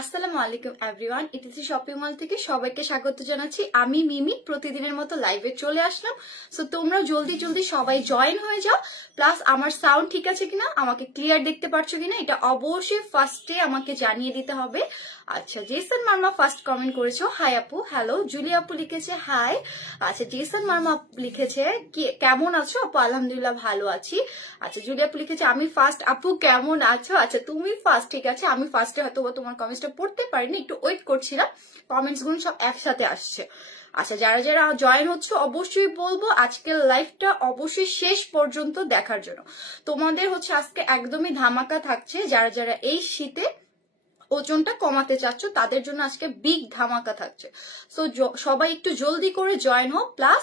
আসসালামু আলাইকুম everyone, etc shopping mall থেকে সবাইকে স্বাগত জানাচ্ছি। আমি মিমি প্রতিদিনের মতো লাইভে চলে আসলাম। সো তোমরা জলদি জলদি সবাই জয়েন হয়ে যাও। প্লাস আমার সাউন্ড ঠিক আছে কিনা, আমাকে ক্লিয়ার দেখতে পারছো কিনা, এটা অবশ্যই ফার্স্টে আমাকে জানিয়ে দিতে হবে। আচ্ছা, জেসন মার্মা ফার্স্ট কমেন্ট করেছো, হাই আপু। হ্যালো। জুলি আপু লিখেছে হাই। আচ্ছা, জেসন মার্মা লিখেছে কেমন আছো আপু? আলহামদুলিল্লাহ ভালো আছি। আচ্ছা, জুলি আপু লিখেছে আমি ফার্স্ট, আপু কেমন আছো? আচ্ছা, তুমি ফার্স্ট, ঠিক আছে। আমি ফার্স্টে হয়তো তোমার কমেন্টসটা পড়তে পারিনি, একটু ওয়েট করছিলাম, কমেন্টস গুলো সব একসাথে আসছে। আচ্ছা, যারা যারা জয়েন হচ্ছে অবশ্যই বলবো আজকের লাইভটা অবশ্যই শেষ পর্যন্ত দেখার জন্য। তোমাদের আজকে একদমই ধামাকা থাকছে। যারা যারা এই শীতে ওজনটা কমাতে চাচ্ছ তাদের জন্য আজকে বিগ ধামাকা থাকছে। সো সবাই একটু জলদি করে জয়েন হোক। প্লাস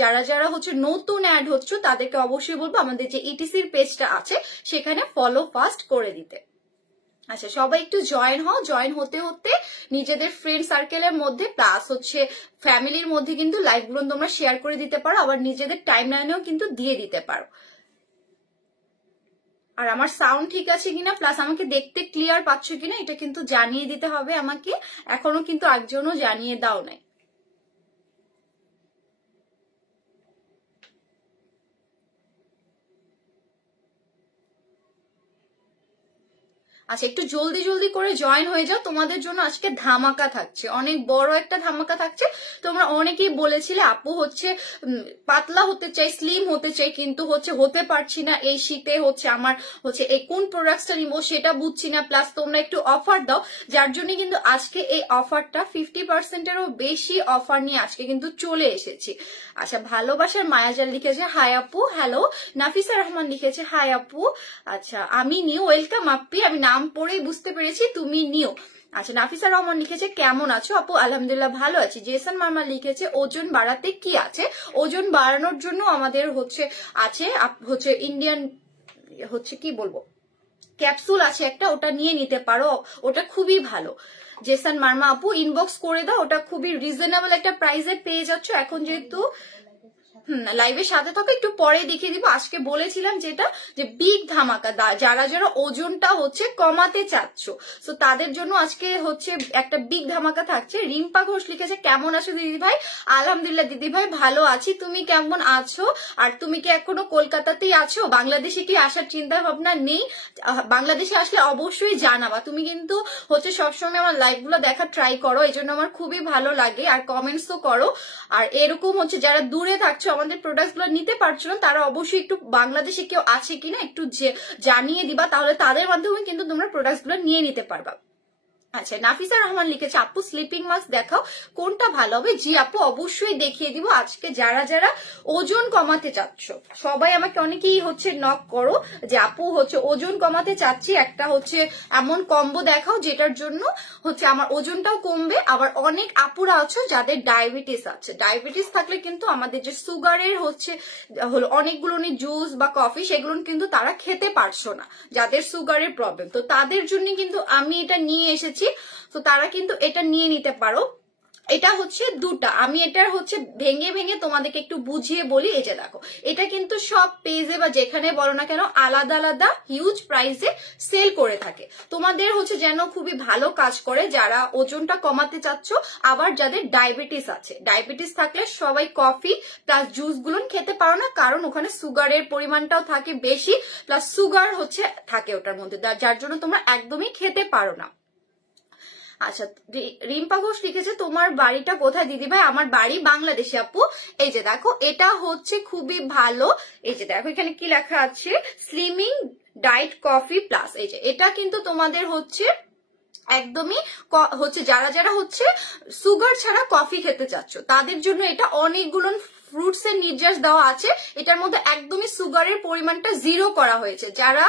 যারা যারা নতুন অ্যাড হচ্ছে তাদেরকে অবশ্যই বলবো আমাদের যে ইটিসির পেজটা আছে সেখানে ফলো ফাস্ট করে দিতে। আচ্ছা, সবাই একটু জয়েন হও। জয়েন হতে হতে নিজেদের ফ্রেন্ড সার্কেলের মধ্যে প্লাস ফ্যামিলির মধ্যে কিন্তু লাইভগুলো তোমরা শেয়ার করে দিতে পারো, আবার নিজেদের টাইমলাইনেও কিন্তু দিয়ে দিতে পারো। আর আমার সাউন্ড ঠিক আছে কিনা প্লাস আমাকে দেখতে ক্লিয়ার পাচ্ছ কিনা এটা কিন্তু জানিয়ে দিতে হবে আমাকে। এখনো কিন্তু একজনও জানিয়ে দাও নাই। আচ্ছা, একটু জলদি জলদি করে জয়েন হয়ে যাও। তোমাদের জন্য আজকে ধামাকা থাকছে, অনেক বড় একটা ধামাকা থাকছে। তোমরা অনেকেই বলেছিলে আপু পাতলা হতে চাই, স্লিম হতে চাই, কিন্তু হতে পারছি না এই শীতে। আমার এই কোন প্রোডাক্টটা নিবো সেটা বুঝছি না। প্লাস তোমরা একটু অফার দাও, যার জন্য কিন্তু আজকে এই অফারটা 50%-এরও বেশি অফার নিয়ে আজকে কিন্তু চলে এসেছি। আচ্ছা, ভালোবাসার মায়াজাল লিখেছে হাই আপু। হ্যালো। নাফিসা রহমান লিখেছে হাই আপু। আচ্ছা, আমি নিউ, ওয়েলকাম আপি। আমি নাম পড়েই বুঝতে পেরেছি তুমি নিউ। আচ্ছা, নাফিসা রহমান লিখেছে কেমন আছো আপু? আলহামদুলিল্লাহ ভালো আছি। জেসন মার্মা লিখেছে ওজন বাড়াতে কি আছে? ওজন বাড়ানোর জন্য আমাদের আছে ইন্ডিয়ান কি বলবো ক্যাপসুল আছে একটা, ওটা নিয়ে নিতে পারো, ওটা খুবই ভালো। জেসন মার্মা আপু ইনবক্স করে দাও, ওটা খুবই রিজনেবল একটা প্রাইসে পেয়ে যাচ্ছ এখন যেহেতু লাইভের সাথে থাকো। একটু পরে দেখিয়ে দিব। আজকে বলেছিলাম যেটা যে বিগ ধামাকা, যারা যারা ওজনটা কমাতে চাচ্ছ তো তাদের জন্য আজকে একটা বিগ ধামাকা থাকছে। রিম্পা ঘোষ লিখেছে কেমন আছো দিদি ভাই? আলহামদুলিল্লাহ দিদি ভাই ভালো আছি, তুমি কেমন আছো? আর তুমি কি এখনো কলকাতাতেই আছো? বাংলাদেশে কি আসার চিন্তা ভাবনা নেই? বাংলাদেশে আসলে অবশ্যই জানাবা। তুমি কিন্তু সবসময় আমার লাইভ গুলো দেখা ট্রাই করো, এই জন্য আমার খুবই ভালো লাগে, আর কমেন্টসও করো। আর এরকম যারা দূরে থাকছো আমাদের প্রোডাক্ট গুলো নিতে পারছো না, তারা অবশ্যই একটু বাংলাদেশে কেউ আছে কিনা একটু জানিয়ে দিবা, তাহলে তাদের মাধ্যমে কিন্তু তোমরা প্রোডাক্ট গুলো নিয়ে নিতে পারবা। আচ্ছা, নাফিসা রহমান লিখেছে আপু স্লিপিং মাস্ক দেখাও, কোনটা ভালো হবে? জি আপু, অবশ্যই দেখিয়ে দিব। আজকে যারা যারা ওজন কমাতে চাচ্ছ সবাই আমাকে অনেকেই নক করো যে আপু ওজন কমাতে চাচ্ছি, একটা এমন কম্বো দেখাও যেটার জন্য আমার ওজনটাও কমবে। আবার অনেক আপুরা আছো যাদের ডায়াবেটিস আছে, ডায়াবেটিস থাকলে কিন্তু আমাদের যে সুগারের অনেকগুলো জুস বা কফি সেগুলো কিন্তু তারা খেতে পারছো না, যাদের সুগারের প্রবলেম, তো তাদের জন্য কিন্তু আমি এটা নিয়ে এসেছি। তো তারা কিন্তু এটা নিয়ে নিতে পারো। এটা দুটা, আমি এটার ভেঙে ভেঙে তোমাদেরকে একটু বুঝিয়ে বলি। এই যে দেখো, এটা কিন্তু সব পেজে বা যেখানে বলো না কেন আলাদা আলাদা হিউজ প্রাইসে সেল করে থাকে। তোমাদের যেন খুবই ভালো কাজ করে যারা ওজনটা কমাতে চাচ্ছ, আবার যাদের ডায়াবেটিস আছে। ডায়াবেটিস থাকলে সবাই কফি প্লাস জুস গুলো খেতে পারো না, কারণ ওখানে সুগারের পরিমাণটাও থাকে বেশি, প্লাস সুগার থাকে ওটার মধ্যে, যার জন্য তোমরা একদমই খেতে পারো না। আচ্ছা, রিম্পা ঘোষ লিখেছে তোমার বাড়িটা কোথায় দিদি ভাই? আমার বাড়ি বাংলাদেশে আপু। এই যে দেখো, এটা খুবই ভালো। এই যে দেখো এখানে কি লেখা আছে, স্লিমিং ডায়েট কফি প্লাস। এই যে এটা কিন্তু তোমাদের একদমই যারা যারা সুগার ছাড়া কফি খেতে চাচ্ছ তাদের জন্য এটা অনেকগুলো ফ্রুটস এর নির্যাস দেওয়া আছে। এটার মধ্যে একদমই সুগারের পরিমাণটা 0 করা হয়েছে। যারা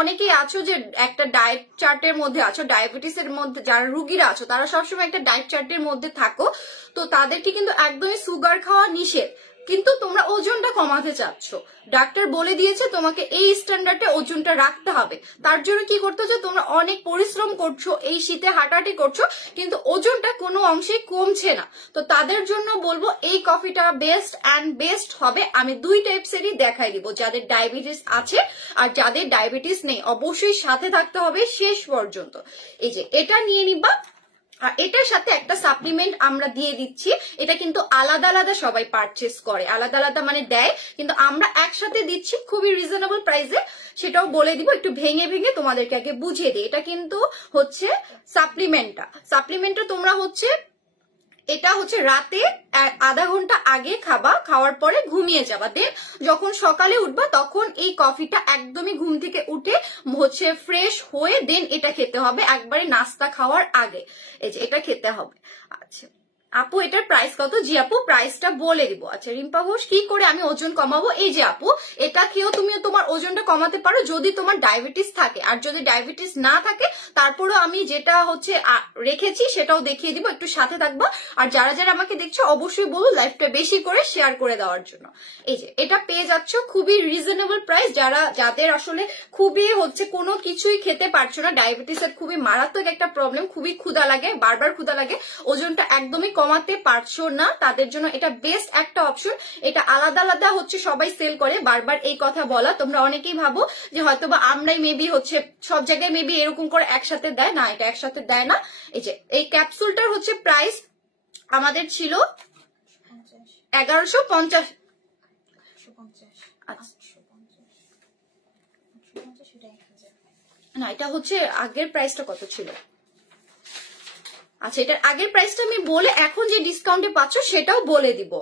অনেকেই আছো যে একটা ডায়েট চার্টের মধ্যে আছো, ডায়াবেটিস এর মধ্যে যারা রুগীরা আছো তারা সবসময় একটা ডায়েট চার্টের মধ্যে থাকো, তো তাদেরকে কিন্তু একদমই সুগার খাওয়া নিষেধ। কিন্তু তোমরা ওজনটা কমাতে চাচ্ছ, ডাক্তার বলে দিয়েছে তোমাকে এই স্ট্যান্ডার্ডে ওজনটা রাখতে হবে, তার জন্য কি করতে হচ্ছে, তোমরা অনেক পরিশ্রম করছো, এই শীতে হাঁটাহাঁটি করছো, কিন্তু ওজনটা কোনো অংশে কমছে না। তো তাদের জন্য বলবো এই কফিটা বেস্ট অ্যান্ড বেস্ট হবে। আমি 2 টাইপসেরই দেখাই দিব, যাদের ডায়াবেটিস আছে আর যাদের ডায়াবেটিস নেই, অবশ্যই সাথে থাকতে হবে শেষ পর্যন্ত। এই যে এটা নিয়ে নিবা, আর এটার সাথে একটা সাপ্লিমেন্ট আমরা দিয়ে দিচ্ছি, এটা কিন্তু আলাদা আলাদা সবাই পারচেস করে, আলাদা আলাদা মানে দেয়, কিন্তু আমরা একসাথে দিচ্ছি খুবই রিজনেবল প্রাইসে, সেটাও বলে দিব। একটু ভেঙে ভেঙে তোমাদেরকে আগে বুঝিয়ে দিই। এটা কিন্তু হচ্ছে সাপ্লিমেন্টটা তোমরা হচ্ছে এটা হচ্ছে রাতে আধা ঘন্টা আগে খাবা, খাওয়ার পরে ঘুমিয়ে যাবা, দেন যখন সকালে উঠবা তখন এই কফিটা একদমই ঘুম থেকে উঠে হচ্ছে ফ্রেশ হয়ে দেন এটা খেতে হবে, একবারে নাস্তা খাওয়ার আগে। এই যে এটা খেতে হবে। আচ্ছা আপু এটার প্রাইস কত? জি আপু প্রাইসটা বলে দিব। আচ্ছা রিম্পা ঘোষ, কি করে আমি ওজন কমাবো? এই যে আপু এটা খেয়েও তুমি তোমার ওজনটা কমাতে পারো যদি তোমার ডায়াবেটিস থাকে, আর যদি ডায়াবেটিস না থাকে তারপরেও আমি যেটা হচ্ছে রেখেছি সেটাও দেখিয়ে দিব, একটু সাথে থাকবা। আর যারা যারা আমাকে দেখছো অবশ্যই বলো লাইভটা বেশি করে শেয়ার করে দেওয়ার জন্য। এই যে এটা পেয়ে যাচ্ছ খুবই রিজনেবল প্রাইস, যাদের আসলে খুবই হচ্ছে কোনো কিছুই খেতে পারছো না, ডায়াবেটিসের খুবই মারাত্মক একটা প্রবলেম, খুবই ক্ষুধা লাগে, বারবার ক্ষুধা লাগে, ওজনটা একদমই কমাতে পারছো না, তাদের জন্য এটা বেস্ট একটা অপশন। এটা আলাদা আলাদা হচ্ছে সবাই সেল করে, বারবার এই কথা বলা, তোমরা অনেকেই ভাবো যে হয়তোবা আমরাই মেবি হচ্ছে সব জায়গায় মেবি এরকম করে একসাথে দেয় না, এটা একসাথে দেয় না। এই যে এই ক্যাপসুলটার হচ্ছে প্রাইস আমাদের ছিল 1150। না এটা হচ্ছে আগের প্রাইসটা কত ছিল? আচ্ছা এটার আগের প্রাইসটা আমি বলে এখন যে ডিসকাউন্টে পাচ্ছ সেটাও বলে দিব।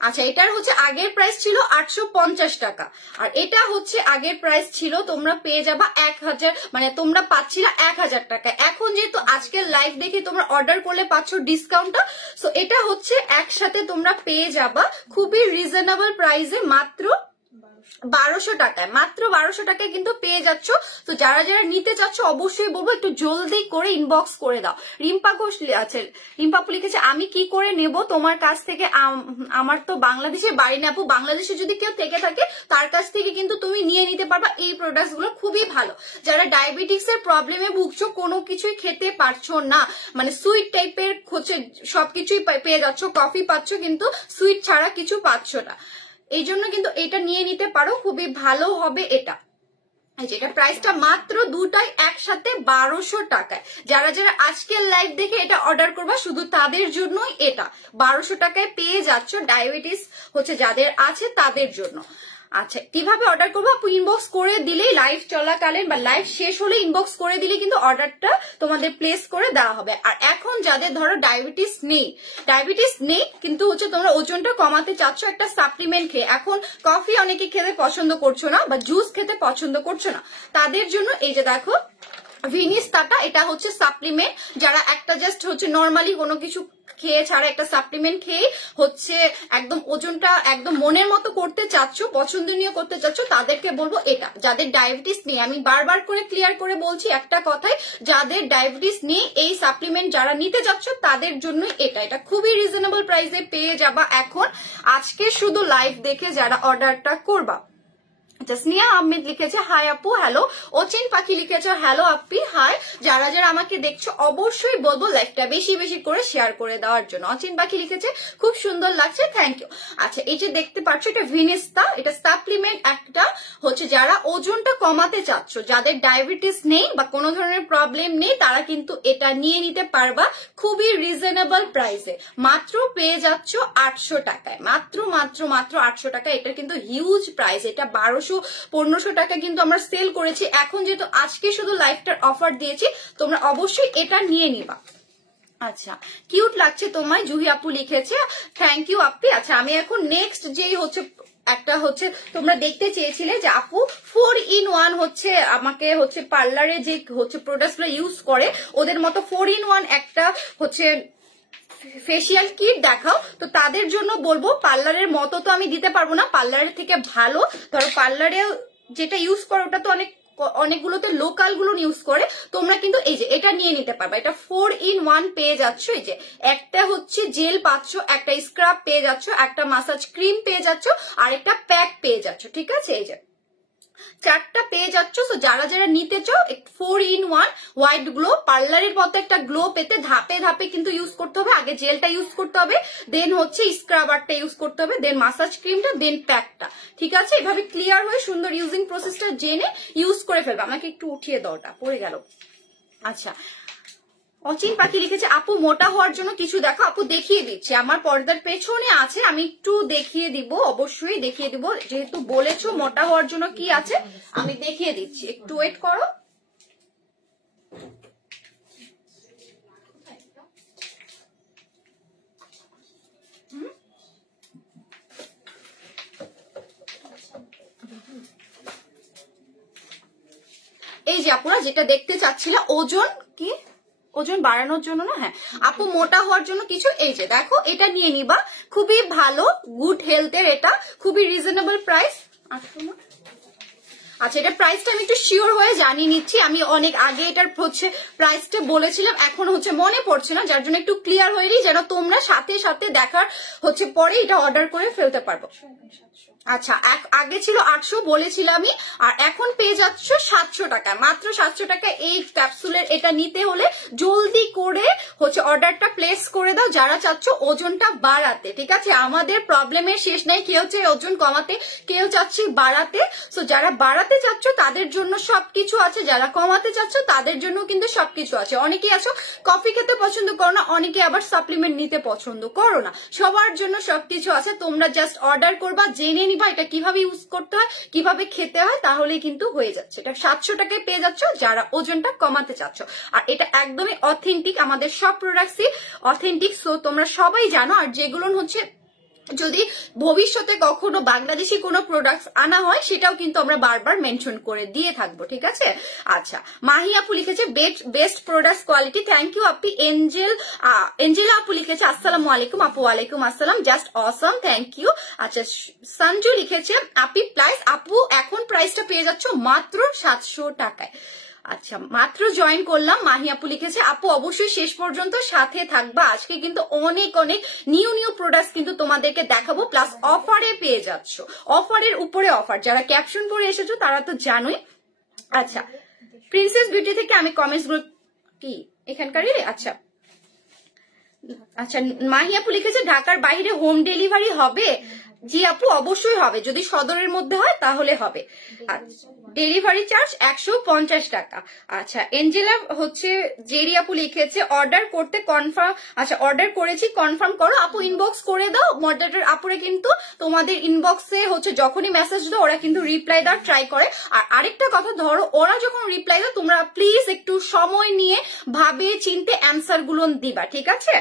আচ্ছা এটার হচ্ছে আগের প্রাইস ছিল 850 টাকা, আর এটা হচ্ছে আগের প্রাইস ছিল তোমরা পেয়ে যাবা 1000, মানে তোমরা পাচ্ছিলা 1000 টাকা। এখন যেহেতু আজকের লাইভ দেখে তোমরা অর্ডার করলে পাচ্ছ ডিসকাউন্টটা, সো এটা হচ্ছে একসাথে তোমরা পেয়ে যাবা খুবই রিজনেবল প্রাইসে, মাত্র 1200 টাকায়, মাত্র 1200 টাকায় কিন্তু পেয়ে যাচ্ছ। তো যারা যারা নিতে চাচ্ছ অবশ্যই বলবো একটু জলদি করে ইনবক্স করে দাও। রিম্পা ঘোষ আছে, রিম্পা আপু লিখেছে আমি কি করে নেব তোমার কাছ থেকে, আমার তো বাংলাদেশে বাড়ি না আপু, বাংলাদেশে যদি কেউ থেকে থাকে তার কাছ থেকে কিন্তু তুমি নিয়ে নিতে পারবা। এই প্রোডাক্টস গুলো খুবই ভালো, যারা ডায়াবেটিক্স এর প্রবলেমে ভুগছো, কোনো কিছুই খেতে পারছো না, মানে সুইট টাইপের হচ্ছে সবকিছুই পেয়ে যাচ্ছ, কফি পাচ্ছ কিন্তু সুইট ছাড়া কিছু পাচ্ছ না, এই জন্য কিন্তু এটা নিয়ে নিতে পারো, খুবই ভালো হবে এটা। যেটা প্রাইসটা মাত্র দুটাই একসাথে 1200 টাকায়। যারা যারা আজকের লাইভ দেখে এটা অর্ডার করবা শুধু তাদের জন্যই এটা 1200 টাকায় পেয়ে যাচ্ছ, ডায়াবেটিস হচ্ছে যাদের আছে তাদের জন্য। আচ্ছা কিভাবে অর্ডার করবো আপু? ইনবক্স করে দিলেই, লাইভ চলাকালীন বা লাইভ শেষ হলে ইনবক্স করে দিলে কিন্তু অর্ডারটা তোমাদের প্লেস করে দেওয়া হবে। আর এখন যাদের ধরো ডায়াবেটিস নেই কিন্তু হচ্ছে তোমরা ওজনটা কমাতে চাচ্ছ একটা সাপ্লিমেন্ট খেয়ে, এখন কফি অনেকে খেতে পছন্দ করছো না বা জুস খেতে পছন্দ করছো না, তাদের জন্য এই যে দেখো ভিনিস্তাটা, এটা হচ্ছে সাপ্লিমেন্ট, যারা একটা জাস্ট হচ্ছে নর্মালি কোনো কিছু খেয়ে ছাড়া একটা সাপ্লিমেন্ট খেয়ে হচ্ছে একদম ওজনটা একদম মনের মতো করতে চাচ্ছ, পছন্দনীয় করতে চাচ্ছ, তাদেরকে বলবো এটা। যাদের ডায়াবেটিস নেই, আমি বারবার করে ক্লিয়ার করে বলছি একটা কথাই, যাদের ডায়াবেটিস নেই এই সাপ্লিমেন্ট যারা নিতে চাচ্ছ তাদের জন্য এটা খুবই রিজনেবল প্রাইসে পেয়ে যাবা এখন, আজকে শুধু লাইভ দেখে যারা অর্ডারটা করবা। স্নেহা আহমেদ লিখেছে হাই আপু হ্যালো, অচিন পাখি লিখেছে হ্যালো আপি হাই। যারা যারা আমাকে দেখছো অবশ্যই বলবো লাইভটা বেশি বেশি করে শেয়ার করে দেওয়ার জন্য। অচিন পাখি লিখেছে খুব সুন্দর লাগছে, থ্যাংক ইউ। আচ্ছা এই যে দেখতে পাচ্ছ এটা ভিনিস্তা, এটা সাপ্লিমেন্ট একটা হচ্ছে যারা ওজনটা কমাতে চাচ্ছ, যাদের ডায়াবেটিস নেই বা কোনো ধরনের প্রবলেম নেই, তারা কিন্তু এটা নিয়ে নিতে পারবা খুবই রিজনেবল প্রাইসে, মাত্র পেয়ে যাচ্ছ 800 টাকায়, মাত্র 800 টাকা। এটা কিন্তু হিউজ প্রাইস, এটা 1200-1500 টাকা কিন্তু আমরা সেল করেছি, এখন যেহেতু আজকে শুধু লাইভটার অফার দিয়েছি তোমরা অবশ্যই এটা নিয়ে নিবা। আচ্ছা কিউট লাগছে তোমায়, জুহি আপু লিখেছে, থ্যাংক ইউ আপি। আচ্ছা আমি এখন নেক্সট যেই হচ্ছে একটা হচ্ছে তোমরা দেখতে চেয়েছিলে যে আপু 4-in-1 হচ্ছে আমাকে হচ্ছে পার্লারে যে হচ্ছে প্রোডাক্ট গুলো ইউজ করে ওদের মতো 4-in-1 একটা হচ্ছে ফেসিয়াল কিট দেখাও, তো তাদের জন্য বলবো পার্লারের মতো তো আমি দিতে পারবো না, পার্লারের থেকে ভালো ধরো পার্লারে যেটা ইউজ করো ওটা তো অনেক অনেকগুলোতে লোকাল গুলো ইউজ করে, তোমরা কিন্তু এই যে এটা নিয়ে নিতে পারবা। এটা 4-in-1 পেয়ে যাচ্ছ। এই যে একটা হচ্ছে জেল পাচ্ছ, একটা স্ক্রাব পেয়ে যাচ্ছ, একটা মাসাজ ক্রিম পেয়ে যাচ্ছ, আর একটা প্যাক পেয়ে যাচ্ছ। ঠিক আছে, এই যে 4টা পেয়ে যাচ্ছ। সো যারা যারা নিতে চাও 4-in-1 হোয়াইট গ্লো, পার্লারের মতো একটা গ্লো পেতে ধাপে ধাপে কিন্তু ইউজ করতে হবে। আগে জেলটা ইউজ করতে হবে, দেন হচ্ছে স্ক্রাবারটা ইউজ করতে হবে, দেন মাসাজ ক্রিমটা, দেন প্যাকটা। ঠিক আছে, এভাবে ক্লিয়ার হয়ে সুন্দর ইউজিং প্রসেসটা জেনে ইউজ করে ফেলবে। আমাকে একটু উঠিয়ে দাও, ওটা পড়ে গেল। আচ্ছা, অচিন পাখি লিখেছে আপু মোটা হওয়ার জন্য কিছু দেখো। আপু দেখিয়ে দিচ্ছি, আমার পর্দার পেছনে আছে, আমি একটু দেখিয়ে দিব, অবশ্যই দেখিয়ে দিব, যেহেতু বলেছো মোটা হওয়ার জন্য কি আছে আমি দেখিয়ে দিচ্ছি, একটু ওয়েট করো। এই যে আপুরা যেটা দেখতে চাচ্ছিল, ওজন কি, ওজন বাড়ানোর জন্য না, হ্যাঁ আপু মোটা হওয়ার জন্য কিছু, এই যে দেখো এটা নিয়ে নিবা, খুবই ভালো, গুড হেলথের, এটা খুবই রিজনেবল প্রাইস। আচ্ছা, এটা প্রাইসটা আমি একটু শিওর হয়ে জানিয়ে নিচ্ছি, আমি অনেক আগে এটার হচ্ছে প্রাইসটা বলেছিলাম, এখন হচ্ছে মনে পড়ছে না, যার জন্য একটু ক্লিয়ার হয়ে নিই, যেন তোমরা সাথে সাথে দেখার হচ্ছে পরে এটা অর্ডার করে ফেলতে পারবো। আচ্ছা, আগে ছিল 800 বলেছিলামই, আর এখন পেয়ে যাচ্ছ 700 টাকায়, মাত্র 700 টাকায় এই ক্যাপসুলের এটা নিতে হলে জলদি করে হচ্ছে অর্ডারটা প্লেস করে দাও যারা চাচ্ছ ওজনটা বাড়াতে। ঠিক আছে, আমাদের প্রবলেমের শেষ নেই, কেউ চাই ওজন কমাতে, কেউ চাচ্ছি বাড়াতে। সো যারা বাড়াতে চাচ্ছ তাদের জন্য সবকিছু আছে, যারা কমাতে চাচ্ছ তাদের জন্য কিন্তু সবকিছু আছে। অনেকেই আছো কফি খেতে পছন্দ করো না, অনেকে আবার সাপ্লিমেন্ট নিতে পছন্দ করো না, সবার জন্য সবকিছু আছে। তোমরা জাস্ট অর্ডার করবা, জেনে নিবা এটা কিভাবে ইউজ করতে হয়, কিভাবে খেতে হয়, তাহলেই কিন্তু হয়ে যাচ্ছে। এটা 700 টাকায় পেয়ে যাচ্ছ যারা ওজনটা কমাতে চাচ্ছ, আর এটা একদমই অথেন্টিক, আমাদের সব প্রোডাক্টসই অথেন্টিক। সো তোমরা সবাই জানো, আর যেগুলো হচ্ছে যদি ভবিষ্যতে কখনো বাংলাদেশি কোনো প্রোডাক্টস আনা হয় সেটাও কিন্তু আমরা বারবার মেনশন করে দিয়ে থাকবো। ঠিক আছে, আচ্ছা মাহি আপু লিখেছে best products quality, thank you আপি। এঞ্জেলা আপু লিখেছে আসসালামু আলাইকুম আপু। ওয়ালাইকুম আসসালাম, জাস্ট অসম, থ্যাংক ইউ। আচ্ছা সঞ্জু লিখেছে আপি প্রাইস, আপু এখন প্রাইসটা পেয়ে যাচ্ছ মাত্র 700 টাকায়। আচ্ছা মাত্র জয়েন করলাম, মাহি আপু লিখেছে আপু অবশ্যই শেষ পর্যন্ত সাথে থাকবা, আজকে কিন্তু অনেক অনেক নিউ প্রোডাক্টস কিন্তু তোমাদেরকে দেখাবো, প্লাস অফারে পেয়ে যাচ্ছ, অফারের উপরে অফার। যারা ক্যাপশন পরে এসেছো তারা তো জানোই। আচ্ছা প্রিন্সেস বিউটি থেকে আমি কমেন্টস গুলো কি এখানকারই, আচ্ছা আচ্ছা মাহি আপু লিখেছে ঢাকার বাইরে হোম ডেলিভারি হবে। জি আপু অবশ্যই হবে, যদি সদরের মধ্যে হয় তাহলে হবে। ডেলিভারি চার্জ 150 টাকা। আচ্ছা এঞ্জেলা হচ্ছে জেরি আপু লিখেছে অর্ডার করতে কনফার্ম, আচ্ছা অর্ডার করেছি কনফার্ম করো আপু, ইনবক্স করে দাও। মডারেটর আপুরে কিন্তু তোমাদের ইনবক্সে হচ্ছে যখনই মেসেজ দাও ওরা কিন্তু রিপ্লাই দেওয়ার ট্রাই করে। আর আরেকটা কথা, ধরো ওরা যখন রিপ্লাই দাও তোমরা প্লিজ একটু সময় নিয়ে ভাবে চিন্তে অ্যান্সার গুলো দিবা। ঠিক আছে,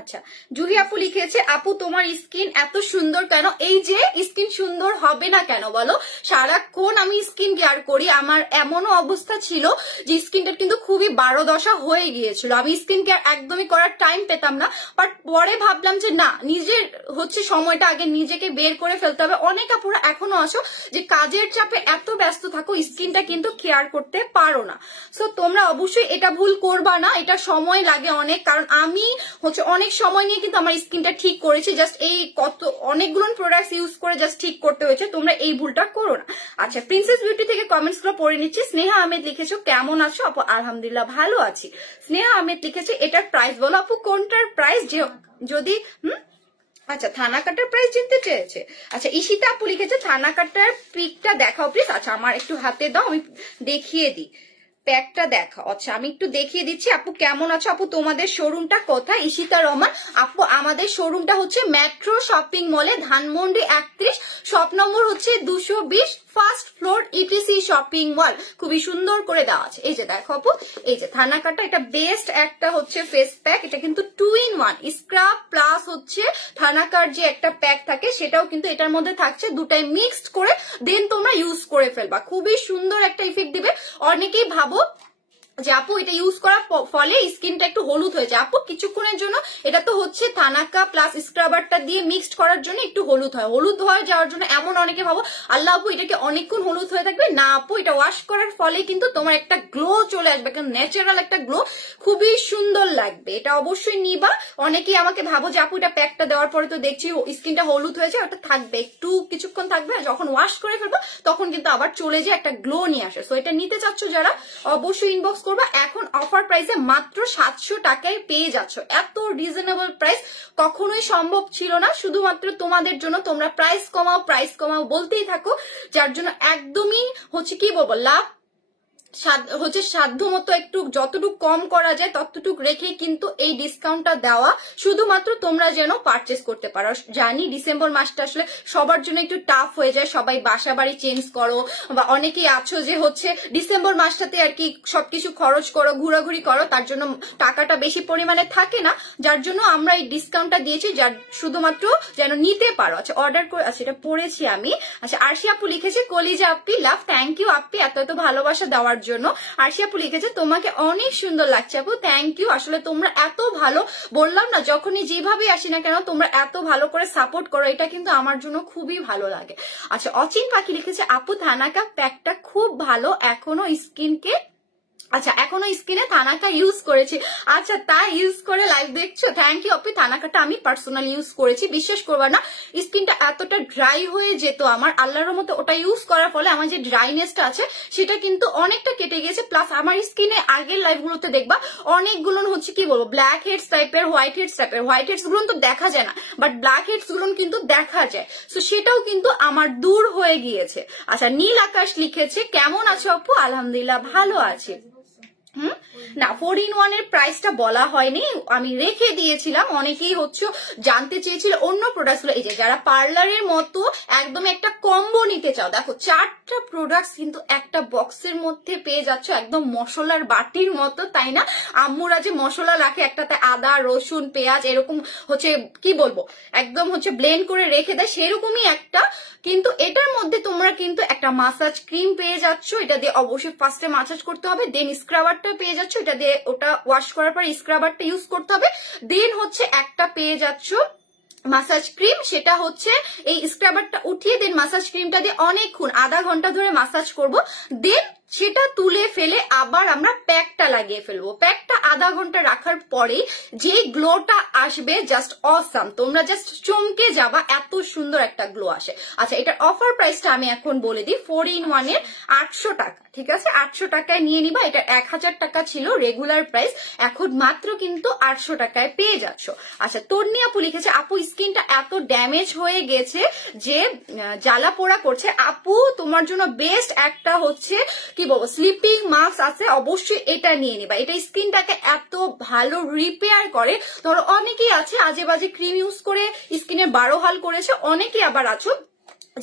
আচ্ছা জুহি আপু লিখেছে আপু তোমার স্কিন এত সুন্দর কেন? এই যে স্কিন সুন্দর হবে না কেন বলো, সারাক্ষণ আমি স্কিন কেয়ার করি, আমার এমনও অবস্থা ছিল যে স্কিনটা কিন্তু খুবই 12 হয়ে গিয়েছিল, আমি স্কিন কেয়ার একদমই করার টাইম পেতাম না। বাট পরে ভাবলাম যে না, নিজের হচ্ছে সময়টা আগে নিজেকে বের করে ফেলতে হবে। অনেক আপুরা এখনো আসো যে কাজের চাপে এত ব্যস্ত থাকো স্কিনটা কিন্তু কেয়ার করতে পারো না। সো তোমরা অবশ্যই এটা ভুল করবা না, এটা সময় লাগে অনেক, কারণ আমি হচ্ছে অনেক সময় নিয়ে কিন্তু আমার স্কিনটা ঠিক করেছি, জাস্ট এই কত অনেকগুলো প্রোডাক্টস ইউজ করে জাস্ট ঠিক করতে হয়েছে, তোমরা এই ভুলটা করো না। আচ্ছা প্রিন্সেস বিউটি থেকে কমেন্টস গুলো পড়ে নিচ্ছি। স্নেহা আহমেদ লিখেছো কেমন আছো আপু? আলহামদুলিল্লাহ ভালো আছি। স্নেহা আহমেদ লিখেছে এটার প্রাইস বলো আপু, কোনটার প্রাইস? যদি আচ্ছা থানা কাটার প্রাইস জানতে চেয়েছে। আচ্ছা ঈশিতা আপু লিখেছে থানা কাটার পিকটা দেখাও প্লিজ। আচ্ছা আমার একটু হাতে দাও, আমি দেখিয়ে দিই, প্যাকটা দেখা। আচ্ছা আমি একটু দেখিয়ে দিচ্ছি। আপু কেমন আছো আপু? তোমাদের শোরুমটা কোথায়? ঈশিতা রহমান আপু আমাদের শোরুমটা হচ্ছে মেট্রো শপিং মলে ধানমন্ডি 31, শপ নম্বর হচ্ছে 220, first floor etc shopping mall. খুবই সুন্দর করে দেওয়া আছে। এই যে দেখো আপু, এই যে থানা কাটা, এটা বেস্ট একটা হচ্ছে ফেস প্যাক, এটা কিন্তু 2-in-1 স্ক্রাব প্লাস হচ্ছে থানাকার যে একটা প্যাক থাকে সেটাও কিন্তু এটার মধ্যে থাকছে, দুটাই মিক্সড করে দেন তোমরা ইউজ করে ফেলবা, খুবই সুন্দর একটা ইফেক্ট দিবে। অনেকেই ভাবো যে আপু এটা ইউজ করার ফলে স্কিনটা একটু হলুদ হয়ে যায়। আপু কিছুক্ষণের জন্য, এটা তো হচ্ছে থানাকা প্লাস স্ক্রাবারটা দিয়ে মিক্সড করার জন্য একটু হলুদ হয়, হলুদ হয়ে যাওয়ার জন্য এমন অনেকে ভাবো আল্লাহ আপু এটাকে অনেকক্ষণ হলুদ হয়ে থাকবে, না আপু এটা ওয়াশ করার ফলে কিন্তু তোমার একটা গ্লো চলে আসবে, একটা ন্যাচারাল একটা গ্লো, খুবই সুন্দর লাগবে। এটা অবশ্যই নিবা। অনেকেই আমাকে ভাবো যে আপু এটা প্যাকটা দেওয়ার পরে তো দেখছি স্কিনটা হলুদ হয়েছে, ওটা থাকবে একটু কিছুক্ষণ থাকবে, যখন ওয়াশ করে ফেলবো তখন কিন্তু আবার চলে যায়, একটা গ্লো নিয়ে আসে। সো এটা নিতে চাচ্ছ যারা অবশ্যই ইনবক্স করবা। এখন অফার প্রাইসে মাত্র 700 টাকায় পেয়ে যাচ্ছ। এত রিজনেবল প্রাইস কখনোই সম্ভব ছিল না, শুধুমাত্র তোমাদের জন্য। তোমরা প্রাইস কমাও বলতেই থাকো, যার জন্য একদমই হচ্ছে কি বলবো লাভ হচ্ছে সাধ্য মতো একটু যতটুকু কম করা যায় ততটুকু রেখে কিন্তু এই ডিসকাউন্টটা দেওয়া, শুধুমাত্র তোমরা যেন পারচেস করতে পারো। জানি ডিসেম্বর মাসটা আসলে সবার জন্য একটু টাফ হয়ে যায়, সবাই বাসা বাড়ি চেঞ্জ করো, বা অনেকেই আছো যে হচ্ছে ডিসেম্বর মাসটাতে আর কি সবকিছু খরচ করো, ঘোরাঘুরি করো, তার জন্য টাকাটা বেশি পরিমাণে থাকে না, যার জন্য আমরা এই ডিসকাউন্টটা দিয়েছি, যার শুধুমাত্র যেন নিতে পারো। আচ্ছা অর্ডার করে, আচ্ছা এটা পড়েছি আমি। আচ্ছা আরশি আপু লিখেছে কলিজা আপি লাভ, থ্যাংক ইউ আপি এত এত ভালোবাসা দেওয়ার জন্য। আরশি আপু লিখেছে তোমাকে অনেক সুন্দর লাগছে আপু, থ্যাংক ইউ। আসলে তোমরা এত ভালো, বললাম না যখনই যেভাবে আসি না কেন তোমরা এত ভালো করে সাপোর্ট করো, এটা কিন্তু আমার জন্য খুবই ভালো লাগে। আচ্ছা অচিন পাখি লিখেছে আপু থানাকা প্যাকটা খুব ভালো, এখনো স্কিনকে স্কিনে থানাকা ইউজ করেছি। আচ্ছা তাই ইউজ করে লাইভ দেখছো, থ্যাংক ইউ আপনি। থানাকাটা আমি পার্সোনালি ইউজ করেছি, বিশ্বাস করবা না স্কিনটা এতটা ড্রাই হয়ে যেত আমার, আল্লাহর মতো ওটা ইউজ করার ফলে আমার যে ড্রাইনেসটা আছে সেটা কিন্তু অনেকটা কেটে গিয়েছে। প্লাস আমার স্কিনে আগের লাইভ গুলোতে দেখবা অনেকগুলো হচ্ছে কি বলবো ব্ল্যাক হেডস টাইপের, হোয়াইট হেডস গুলো তো দেখা যায় না, বাট ব্ল্যাক হেডস গুলো কিন্তু দেখা যায়, তো সেটাও কিন্তু আমার দূর হয়ে গিয়েছে। আচ্ছা নীল আকাশ লিখেছে কেমন আছো আপু, আলহামদুলিল্লাহ ভালো আছি। না 4-in-1 এর প্রাইসটা বলা হয়নি, আমি রেখে দিয়েছিলাম। অনেকেই হচ্ছে জানতে চেয়েছিল অন্য প্রোডাক্ট গুলো, এই যে যারা পার্লারের মতো একদম একটা কম্বো নিতে চাও, দেখো 4টা প্রোডাক্ট কিন্তু একটা বক্সের মধ্যে পেয়ে যাচ্ছ, একদম মশলার বাটির মতো, তাই না? আম্মুরা যে মশলা রাখে একটাতে আদা রসুন পেঁয়াজ এরকম হচ্ছে কি বলবো একদম হচ্ছে ব্লেন্ড করে রেখে দেয়, সেরকমই একটা, কিন্তু এটার মধ্যে তোমরা কিন্তু একটা মাসাজ ক্রিম পেয়ে যাচ্ছ, এটা দিয়ে অবশ্যই ফার্স্টে মাসাজ করতে হবে, দেন স্ক্রাবারটা পেয়ে যাচ্ছ, এটা দিয়ে ওটা ওয়াশ করার পর স্ক্রাবারটা ইউজ করতে হবে, দেন হচ্ছে একটা পেয়ে যাচ্ছ মাসাজ ক্রিম, সেটা হচ্ছে এই স্ক্রাবারটা উঠিয়ে দেন মাসাজ ক্রিমটা দিয়ে অনেকক্ষণ আধা ঘন্টা ধরে মাসাজ করবো, দেন সেটা তুলে ফেলে আবার আমরা প্যাকটা লাগিয়ে ফেলবো। প্যাকটা আধা ঘন্টা রাখার পরে যে গ্লোটা আসবে জাস্ট অসাম, তোমরা জাস্ট চমকে যাবা, এত সুন্দর একটা গ্লো আসে। আচ্ছা এটার অফার প্রাইসটা আমি এখন বলে দিই, 4-in-1 এর 800 টাকা, ঠিক আছে 800 টাকায় নিয়ে নিবা। এটা 1000 টাকা ছিল রেগুলার প্রাইস, এখন মাত্র কিন্তু 800 টাকায় পেয়ে যাচ্ছ। আচ্ছা তন্নি আপু লিখেছে আপু স্কিনটা এত ড্যামেজ হয়ে গেছে যে জ্বালা পোড়া করছে, আপু তোমার জন্য বেস্ট একটা হচ্ছে কি বলবো স্লিপিং মাস্ক আছে, অবশ্যই এটা নিয়ে নিবা। এটা স্কিনটাকে এত ভালো রিপেয়ার করে, ধরো অনেকেই আছে আজে বাজে ক্রিম ইউজ করে স্কিনের 12 হাল করেছে, অনেকেই আবার আছো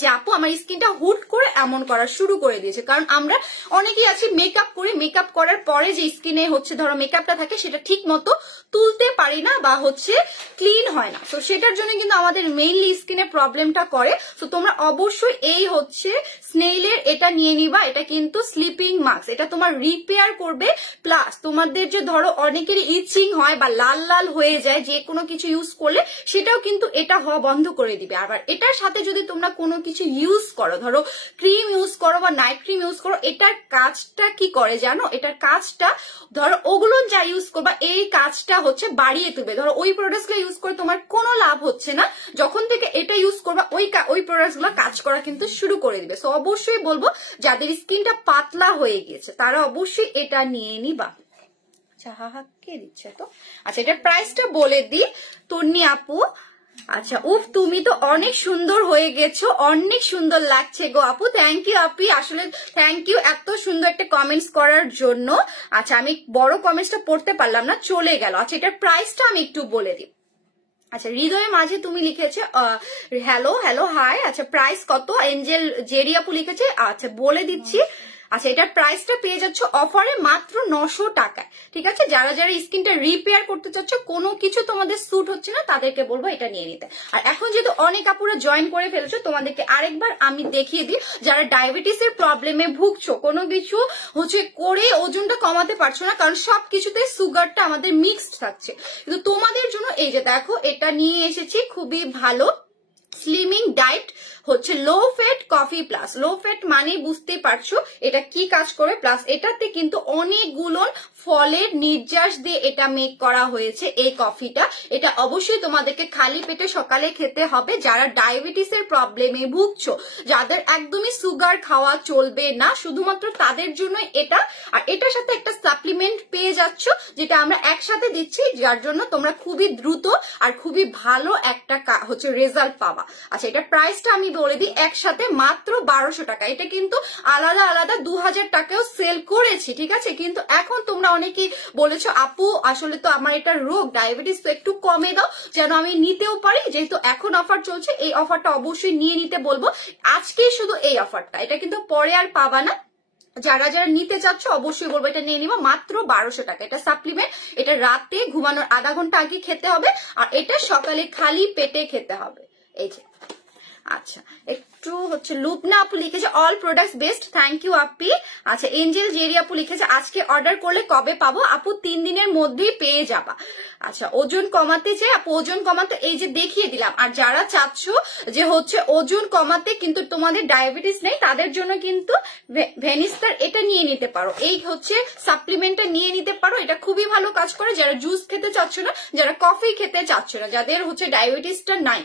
যে আপু আমার স্কিনটা হুট করে এমন করা শুরু করে দিয়েছে, কারণ আমরা অনেকেই আছি মেকআপ করি, মেকআপ করার পরে যে স্কিনে হচ্ছে ধরো মেকআপটা থাকে সেটা ঠিক মতো তুলতে পারি না বা হচ্ছে ক্লিন হয় না, তো সেটার জন্য কিন্তু আমাদের মেইনলি স্কিনে প্রবলেমটা করে। তো তোমরা অবশ্যই এই হচ্ছে স্নেইলের এটা নিয়ে নিবা, এটা কিন্তু স্লিপিং মাস্ক, এটা তোমার রিপেয়ার করবে, প্লাস তোমাদের যে ধরো অনেকেরই ইচিং হয় বা লাল লাল হয়ে যায় যে কোনো কিছু ইউজ করলে, সেটাও কিন্তু এটা হওয়া বন্ধ করে দিবে। আবার এটার সাথে যদি তোমরা কোনো কিছু ইউজ করো, ধরো ক্রিম ইউজ করো বা নাইট ক্রিম ইউজ করো, এটার কাজটা কি করে জানো, এটার কাজটা ধরো ওগুলো যা ইউজ করবা এই কাজটা হচ্ছে বাড়িয়ে তুলবে। ধরো ওই প্রোডাক্ট গুলো ইউজ করে তোমার কোনো লাভ হচ্ছে না, যখন থেকে এটা ইউজ করবা ওই প্রোডাক্ট গুলো কাজ করা কিন্তু শুরু করে দিবে। সো অবশ্যই বলবো যাদের স্কিনটা পাতলা হয়ে গিয়েছে তারা অবশ্যই এটা নিয়ে নিবা। কে দিচ্ছে তো? আচ্ছা এটার প্রাইসটা বলে দিই তন্নি আপু। আচ্ছা উফ তুমি তো অনেক সুন্দর হয়ে গেছো, অনেক সুন্দর লাগছে গো আপু, থ্যাংক ইউ আপি, আসলে থ্যাংক ইউ এত সুন্দর একটা কমেন্টস করার জন্য। আচ্ছা আমি বড় কমেন্টসটা পড়তে পারলাম না, চলে গেল। আচ্ছা এটার প্রাইসটা আমি একটু বলে দিই। আচ্ছা হৃদয়ের মাঝে তুমি লিখেছে হ্যালো হাই, আচ্ছা প্রাইস কত? এঞ্জেল জেরি আপু লিখেছে, আচ্ছা বলে দিচ্ছি আচ্ছা এটার প্রাইসটা পেয়ে যাচ্ছ অফারে মাত্র 900 টাকায়। ঠিক আছে, যারা যারা স্কিনটা রিপেয়ার করতে চাচ্ছ, কোনো কিছু তোমাদের স্যুট হচ্ছে না, তাদেরকে বলবো এটা নিয়ে নিতে। আর এখন যেহেতু অনেক আপুরা জয়েন করে ফেলেছো, তোমাদেরকে আরেকবার আমি দেখিয়ে দিই, যারা ডায়াবেটিসের প্রবলেমে ভুগছো, কোনো কিছু হচ্ছে করে ওজনটা কমাতে পারছো না, কারণ সবকিছুতে সুগারটা আমাদের মিক্সড থাকছে, কিন্তু তোমাদের জন্য এই যে দেখো এটা নিয়ে এসেছি, খুবই ভালো স্লিমিং ডায়েট হচ্ছে low fat coffee plus. Low fat মানে বুঝতেই পারছো এটা কি কাজ করে, প্লাস এটাতে কিন্তু অনেকগুলো ফলের নির্যাস দিয়ে এটা মেক করা হয়েছে এই কফিটা। এটা অবশ্যই তোমাদেরকে খালি পেটে সকালে খেতে হবে, যারা ডায়াবেটিসের প্রবলেমে ভুগছো, যাদের একদমই সুগার খাওয়া চলবে না, শুধুমাত্র তাদের জন্য এটা। আর এটার সাথে একটা সাপ্লিমেন্ট পেয়ে যাচ্ছ, যেটা আমরা একসাথে দিচ্ছি, যার জন্য তোমরা খুবই দ্রুত আর খুবই ভালো একটা হচ্ছে রেজাল্ট পাবা। আচ্ছা এটার প্রাইসটা আমি বলে দিই, একসাথে মাত্র 1200 টাকা। এটা কিন্তু আলাদা আলাদা 2000 টাকাও সেল করেছি, ঠিক আছে, কিন্তু এখন তোমরা অনেকেই বলেছো আপু আসলে তো আমার এটা রোগ ডায়াবেটিস, তো একটু কমে দাও যেন আমি নিতেও পারি, যেহেতু এখন অফার চলছে এই অফারটা অবশ্যই নিয়ে নিতে বলবো। আজকে শুধু এই অফারটা, এটা কিন্তু পরে আর পাবা না। যারা যারা নিতে চাচ্ছ অবশ্যই বলবো এটা নিয়ে নিবা, মাত্র 1200 টাকা। এটা সাপ্লিমেন্ট, এটা রাতে ঘুমানোর আধা ঘন্টা আগে খেতে হবে, আর এটা সকালে খালি পেটে খেতে হবে। এই যে আচ্ছা একটু হচ্ছে লুপনা আপু লিখেছে all products best, thank you আপি। আচ্ছা এঞ্জেল জেরি আপু লিখেছে আজকে অর্ডার করলে কবে পাবো আপু? 3 দিনের মধ্যেই পেয়ে যাবা। আচ্ছা ওজন কমাতে চাই আপু, ওজন কমাতে এই যে দেখিয়ে দিলাম। আর যারা চাচ্ছ যে হচ্ছে ওজন কমাতে কিন্তু তোমাদের ডায়াবেটিস নেই, তাদের জন্য কিন্তু ভেনিস্টার এটা নিয়ে নিতে পারো, এই হচ্ছে সাপ্লিমেন্টটা নিয়ে নিতে পারো। এটা খুবই ভালো কাজ করে যারা জুস খেতে চাচ্ছ না, যারা কফি খেতে চাচ্ছ না, যাদের হচ্ছে ডায়াবেটিসটা নাই,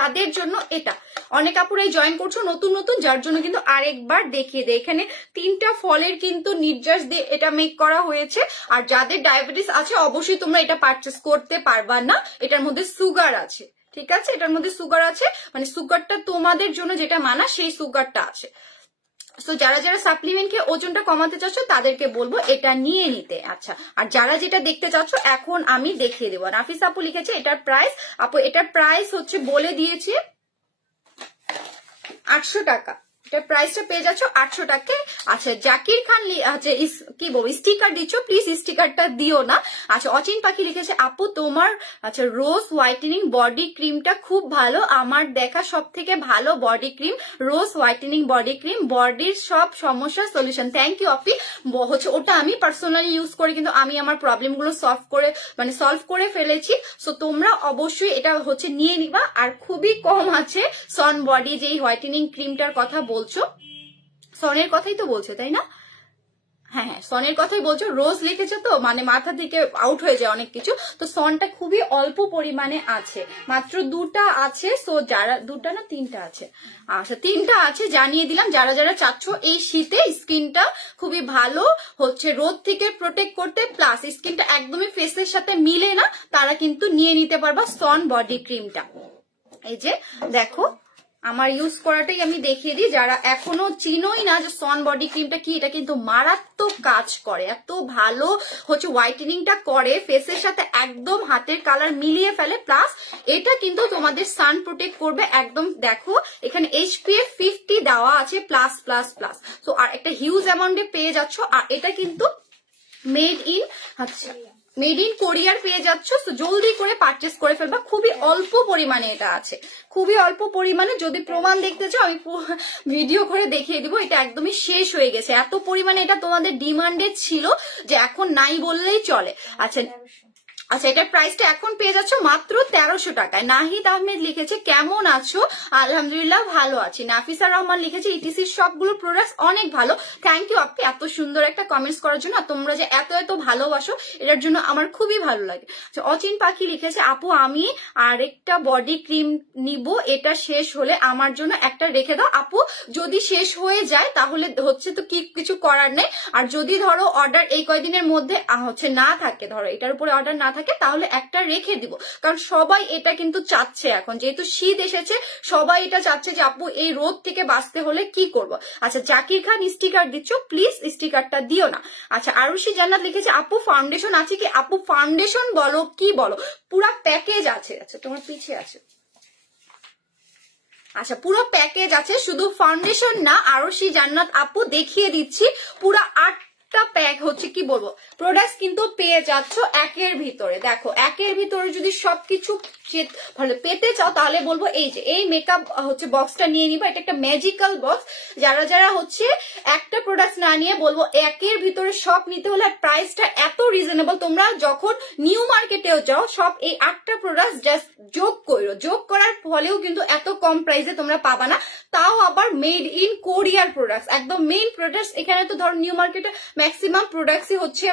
তাদের জন্য এটা। অনেক আপুরাই জয়েন করছো নতুন নতুন, যার জন্য কিন্তু আরেকবার দেখিয়ে দেয়। এখানে 3টা ফলের কিন্তু নির্যাস দিয়ে এটা মেক করা হয়েছে। আর যাদের ডায়াবেটিস আছে অবশ্যই তোমরা এটা পারচেস করতে পারবা না, এটার মধ্যে সুগার আছে, ঠিক আছে, এটার মধ্যে সুগার আছে, মানে সুগারটা তোমাদের জন্য যেটা মানা সেই সুগারটা আছে। সো যারা যারা সাপ্লিমেন্ট খেয়ে ওজনটা কমাতে চাচ্ছ তাদেরকে বলবো এটা নিয়ে নিতে। আচ্ছা আর যারা যেটা দেখতে চাচ্ছ এখন আমি দেখিয়ে দেবো। নাফিস আপু লিখেছে এটার প্রাইস, আপু এটার প্রাইস হচ্ছে বলে দিয়েছি 800 টাকা। এটা প্রাইসটা পেয়ে যাচ্ছ 800 টাকায়। আচ্ছা জাকির খান আচ্ছা কি বলবো স্টিকার দিচ্ছ, প্লিজ স্টিকারটা দিও না। আচ্ছা অচিন পাখি লিখেছে আপু তোমার আচ্ছা রোজ হোয়াইটেনিং বডি ক্রিমটা খুব ভালো, আমার দেখা সব থেকে ভালো বডি ক্রিম রোজ হোয়াইটেনিং বডি ক্রিম, বডির সব সমস্যার সলিউশন। থ্যাংক ইউ আপি। হচ্ছে ওটা আমি পার্সোনালি ইউজ করি, কিন্তু আমি আমার প্রবলেম গুলো সলভ করে ফেলেছি। সো তোমরা অবশ্যই এটা হচ্ছে নিয়ে নিবা। আর খুবই কম আছে সন বডি যেই হোয়াইটেনিং ক্রিমটার কথা বলছো, সনের কথাই তো বলছো তাই না? হ্যাঁ হ্যাঁ সনের কথাই বলছো, রোজ লিখেছো তো মানে মাথা থেকে আউট হয়ে যায় অনেক কিছু। তো সনটা খুবই অল্প পরিমাণে আছে, মাত্র 2টা আছে। সো যারা 2টা না 3টা আছে, আচ্ছা 3টা আছে জানিয়ে দিলাম। যারা যারা চাচ্ছ এই শীতে স্কিনটা খুবই ভালো হচ্ছে রোদ থেকে প্রোটেক্ট করতে, প্লাস স্কিনটা একদমই ফেসের সাথে মিলে না, তারা কিন্তু নিয়ে নিতে পারবা সন বডি ক্রিমটা। এই যে দেখো আমার ইউজ করাটাই আমি দেখিয়ে দিই, যারা এখনো চিনোই না যে সন বডি ক্রিমটা কি, এটা কিন্তু মারাত্মক কাজ করে, এত ভালো হচ্ছে হোয়াইটেনিংটা করে, ফেসের সাথে একদম হাতের কালার মিলিয়ে ফেলে, প্লাস এটা কিন্তু তোমাদের সান প্রোটেক্ট করবে একদম। দেখো এখানে SPF 50 দেওয়া আছে প্লাস প্লাস প্লাস। তো আর একটা হিউজ অ্যামাউন্টে পেয়ে যাচ্ছ। আর এটা কিন্তু মেড ইন কোরিয়ার পেয়ে যাচ্ছ। তো জলদি করে পারচেস করে ফেলবা, খুবই অল্প পরিমাণে এটা আছে, খুবই অল্প পরিমাণে। যদি প্রমাণ দেখতে চাও আমি ভিডিও করে দেখিয়ে দিব, এটা একদমই শেষ হয়ে গেছে, এত পরিমাণে এটা তোমাদের ডিমান্ডে ছিল যে এখন নাই বললেই চলে। আচ্ছা আচ্ছা এটার প্রাইসটা এখন পেয়ে যাচ্ছ মাত্র 1300 টাকায়। নাহিদ আহমেদ লিখেছে কেমন আছো? আলহামদুলিল্লাহ ভালো আছি। নাফিসা রহমান লিখেছে ইটিসির সবগুলো প্রোডাক্টস অনেক ভালো। থ্যাংক ইউ আপনি এত সুন্দর একটা কমেন্টস করার জন্য, তোমরা যে এত এত ভালোবাসো এটার জন্য আমার খুবই ভালো লাগে। অচিন পাখি লিখেছে আপু আমি আরেকটা বডি ক্রিম নিব, এটা শেষ হলে আমার জন্য একটা রেখে দাও। আপু যদি শেষ হয়ে যায় তাহলে হচ্ছে তো কিছু করার নেই, আর যদি ধরো অর্ডার এই কয়দিনের মধ্যে হচ্ছে না থাকে, ধরো এটার উপরে অর্ডার না থাকে তাহলে একটা রেখে দিব, কারণ সবাই এটা কিন্তু চাচ্ছে, এখন যেহেতু শীত এসেছে সবাই এটা চাচ্ছে যে আপু এই রোদ থেকে বাঁচতে হলে কি করব। আচ্ছা জাকির খান স্টিকার দিচ্ছ, প্লিজ স্টিকারটা দিও না। আচ্ছা আরুষি জান্নাত লিখেছে আপু ফাউন্ডেশন আছে কি? আপু ফাউন্ডেশন বলো কি বলো, পুরা প্যাকেজ আছে। আচ্ছা তোমার পিছিয়ে আছে, আচ্ছা, পুরো প্যাকেজ আছে, শুধু ফাউন্ডেশন না, আরশি জান্নাত আপু দেখিয়ে দিচ্ছি, পুরো 8টা প্যাক হচ্ছে কি বলবো প্রোডাক্ট কিন্তু পেয়ে যাচ্ছ একের ভিতরে। দেখো একের ভিতরে যদি সবকিছু ভালো পেতে চাও তাহলে বলবো এই যে এই মেকআপ হচ্ছে বক্সটা নিয়ে নিবা, এটা একটা ম্যাজিক্যাল বক্স। যারা যারা হচ্ছে একটা প্রোডাক্ট না নিয়ে বলবো একের ভিতরে সব নিতে হলে, প্রাইসটা এত রিজনেবল, তোমরা যখন নিউ মার্কেটেও যাও সব এই 8টা প্রোডাক্ট জাস্ট যোগ করো, যোগ করার ফলেও কিন্তু এত কম প্রাইসে তোমরা পাবা না, তাও আবার মেড ইন কোরিয়ার প্রোডাক্ট, একদম মেইন প্রোডাক্ট। এখানে তো ধরো নিউ মার্কেটে ম্যাক্সিমাম প্রোডাক্টই হচ্ছে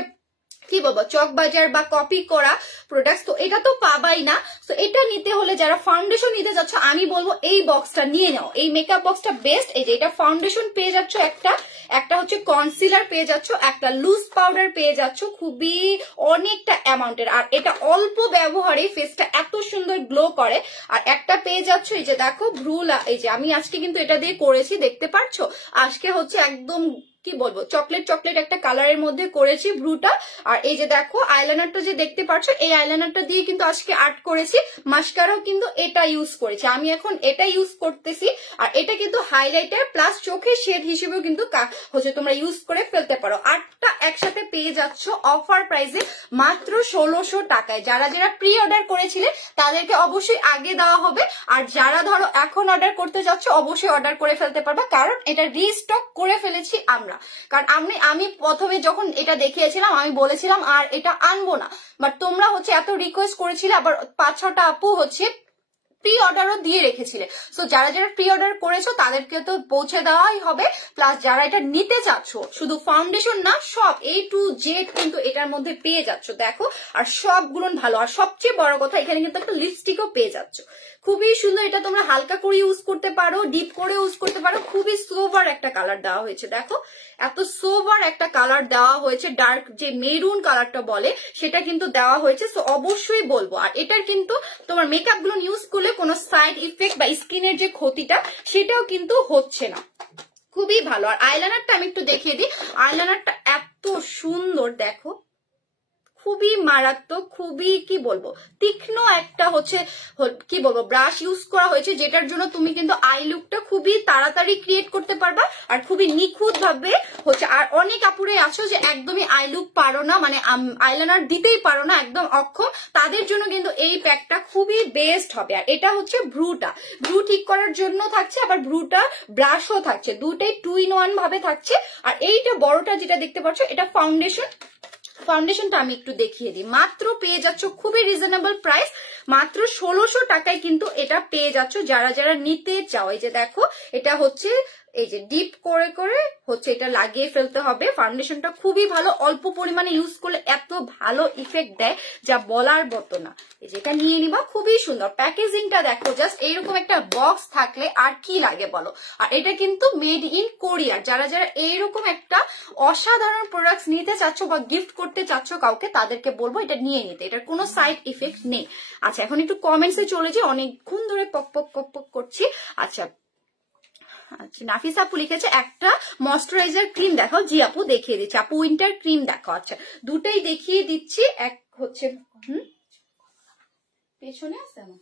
কি বলবো চক বাজার বা কপি করা প্রোডাক্ট, তো এটা তো পাবাই না। তো এটা নিতে হলে যারা ফাউন্ডেশন নিতে যাচ্ছ আমি বলবো এই বক্সটা নিয়ে নাও, এই মেকআপ বক্সটা বেস্ট। এই যে এটা ফাউন্ডেশন পেয়ে যাচ্ছ একটা হচ্ছে কনসিলার পেয়ে যাচ্ছ, একটা লুজ পাউডার পেয়ে যাচ্ছ, খুবই অনেকটা অ্যামাউন্টের, আর এটা অল্প ব্যবহারে ফেসটা এত সুন্দর গ্লো করে। আর একটা পেয়ে যাচ্ছ এই যে দেখো ভ্রুলা, এই যে আমি আজকে কিন্তু এটা দিয়ে করেছি, দেখতে পাচ্ছ আজকে হচ্ছে একদম কি বলবো চকলেট চকলেট একটা কালারের মধ্যে করেছি ভ্রুটা। আর এই যে দেখো আইলাইনারটা যে দেখতে পাচ্ছ, এই আইলাইনারটা দিয়ে কিন্তু আজকে আর্ট করেছি, মাস্কারাও কিন্তু এটা ইউজ করেছি, আমি এখন এটা ইউজ করতেছি। আর এটা কিন্তু হাইলাইটার প্লাস চোখের শেড হিসেবেও কিন্তু হচ্ছে তোমরা ইউজ করে ফেলতে পারো। 8টা একসাথে পেয়ে যাচ্ছ অফার প্রাইসে মাত্র 1600 টাকায়। যারা যারা প্রি অর্ডার করেছিলে তাদেরকে অবশ্যই আগে দেওয়া হবে, আর যারা ধরো এখন অর্ডার করতে যাচ্ছ অবশ্যই অর্ডার করে ফেলতে পারবে, কারণ এটা রিস্টক করে ফেলেছি আমরা। কারণ আমি প্রথমে যখন এটা দেখিয়েছিলাম আমি বলেছিলাম আর এটা আনবো না, বাট তোমরা হচ্ছে এত রিকোয়েস্ট করেছিলে, আবার 5-6টা আপু হচ্ছে প্রি অর্ডারও দিয়ে রেখেছিলে। সো যারা যারা প্রি অর্ডার করেছো তাদেরকে তো পৌঁছে দেওয়াই হবে, প্লাস যারা এটা নিতে চাচ্ছ শুধু ফাউন্ডেশন না সব A to Z কিন্তু এটার মধ্যে পেয়ে যাচ্ছ। দেখো আর সবগুলো ভালো, আর সবচেয়ে বড় কথা এখানে কিন্তু একটা লিপস্টিকও পেয়ে যাচ্ছ, খুবই সুন্দর। এটা তোমরা হালকা করে ইউজ করতে পারো, ডিপ করে ইউজ করতে পারো, খুবই সোবার একটা কালার দেওয়া হয়েছে। দেখো এত সোবার একটা কালার দেওয়া হয়েছে, ডার্ক যে মেরুন কালারটা বলে সেটা কিন্তু দেওয়া হয়েছে। সো অবশ্যই বলবো, আর এটার কিন্তু তোমার মেকআপ গুলো ইউজ করলে কোনো সাইড ইফেক্ট বা স্কিনের যে ক্ষতিটা সেটাও কিন্তু হচ্ছে না, খুবই ভালো। আর আইলাইনারটা আমি একটু দেখিয়ে দিই, আইলাইনারটা এত সুন্দর, দেখো খুবই মারাত্মক, খুবই কি বলবো তীক্ষ্ণ একটা হচ্ছে কি বলবো ব্রাশ ইউজ করা হয়েছে, যেটার জন্য তুমি কিন্তু আই লুকটা খুবই তাড়াতাড়ি ক্রিয়েট করতে পারবা আর খুবই নিখুঁত ভাবে হচ্ছে। আর অনেক আপুরে আছো যে একদমই আই লুক পারো না, মানে আইলাইনার দিতেই পারো না, একদম অক্ষম, তাদের জন্য কিন্তু এই প্যাকটা খুবই বেস্ট হবে। আর এটা হচ্ছে ভ্রু ঠিক করার জন্য থাকছে, আবার ভ্রুটা ব্রাশও থাকছে, দুটাই 2 in 1 ভাবে থাকছে। আর এইটা বড়টা যেটা দেখতে পাচ্ছ এটা ফাউন্ডেশনটা আমি একটু দেখিয়ে দিই, মাত্র পেয়ে যাচ্ছ খুবই রিজনেবল প্রাইস, মাত্র 1600 টাকায় কিন্তু এটা পেয়ে যাচ্ছ যারা যারা নিতে চাও। এই যে দেখো এটা হচ্ছে এই যে ডিপ করে করে হচ্ছে এটা লাগিয়ে ফেলতে হবে। ফাউন্ডেশনটা খুবই ভালো, অল্প পরিমাণে ইউজ করলে এত ভালো ইফেক্ট দেয় যা বলার মতো না। এই যে এটা নিয়ে নিবা, খুবই সুন্দর প্যাকেজিংটা দেখো, জাস্ট এইরকম একটা বক্স থাকলে আর কি লাগে বলো। আর এটা কিন্তু মেড ইন কোরিয়া, যারা যারা এইরকম একটা অসাধারণ প্রোডাক্টস নিতে চাচ্ছ বা গিফট করতে চাচ্ছ কাউকে তাদেরকে বলবো এটা নিয়ে নিতে, এটার কোনো সাইড ইফেক্ট নেই। আচ্ছা এখন একটু কমেন্টসে চলে যাই, অনেকক্ষণ ধরে পক পক পক পক করছি। আচ্ছা নাফিস আপু লিখেছে একটা ময়শ্চারাইজার ক্রিম দেখাও। জি আপু দেখিয়ে দিচ্ছি, আপু উইন্টার ক্রিম দেখাও। আচ্ছা দুটাই দেখিয়ে দিচ্ছি, এক হচ্ছে পেছনে আছে না।